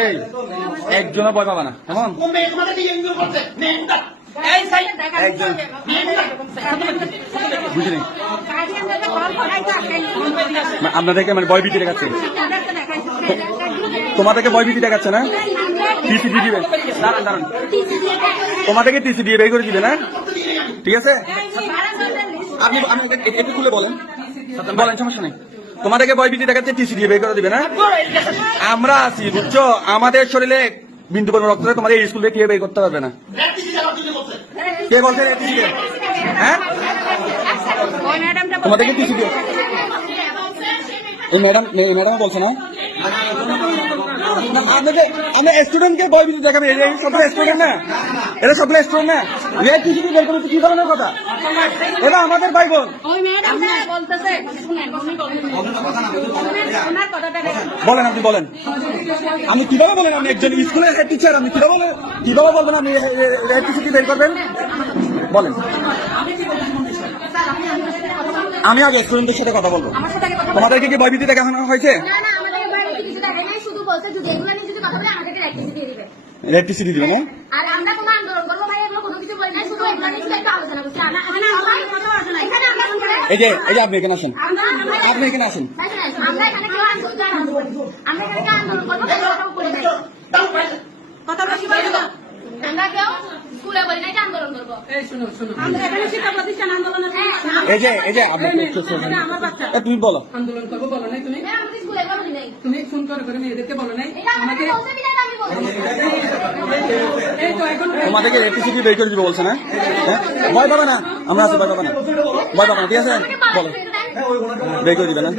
এই একজনও ভয় পাবা না, কেমন? বুঝলি আপনাদেরকে মানে ভয় ভীতি দেখাচ্ছে, তোমাদেরকে ভয় ভীতি দেখাচ্ছে না? টিসি দিয়ে দিবে, দাঁড়ান দাঁড়ান, তোমাদেরকে টিসি দিয়ে বের করে দিবে না? ঠিক আছে, আপনি একটু খুলে বলেন, বলেন, সমস্যা নেই। তোমাদেরকে ভয় ভীতি দেখাচ্ছে, টিসি দিয়ে বের করে দিবে না? আমরা আছি, বুঝছো? আমাদের শরীরে বিন্দু পরিমাণ রক্ত তোমাদের এই স্কুল থেকে কেউ বের করতে পারবে না। কে বলছে হ্যাঁ? তোমাদেরকে টিসি দিয়ে এই ম্যাডাম বলছে না? আমরা স্টুডেন্টকে ভয় ভীতি দেখাবে, সবগুলো স্টুডেন্ট না, এরা সবগুলো স্টুডেন্ট না। টিসি দিয়ে বের করতে কি ধরনের কথা? এরা আমাদের ভাই বোন। বলেন, আপনি বলেন, আমি কিভাবে বলেন? আমি একজন স্কুলের হেড টিচার, আমি কিভাবে বলবেন আমি টিসি দিয়ে বের করবেন? বলেন। আমি আগে স্টুডেন্টদের সাথে কথা বলবো। তোমাদেরকে কি ভয়ভীতি দেখানো হয়েছে? রেড টিসি দিবে না? এই যে আপনি এখানে আসেন, আপনি এখানে আসেন। তুমি বলো, আন্দোলন করবো বলো নাই? তুমি ফোন করে মেয়েদেরকে বলো নাই? তোমাদেরকে রেটিসিটি বের করে দিবে বলছে না? ভয় পাবে না, আমরা আছি, ভয় পাবে না, ঠিক আছে? বলো, বের করে দিবে না?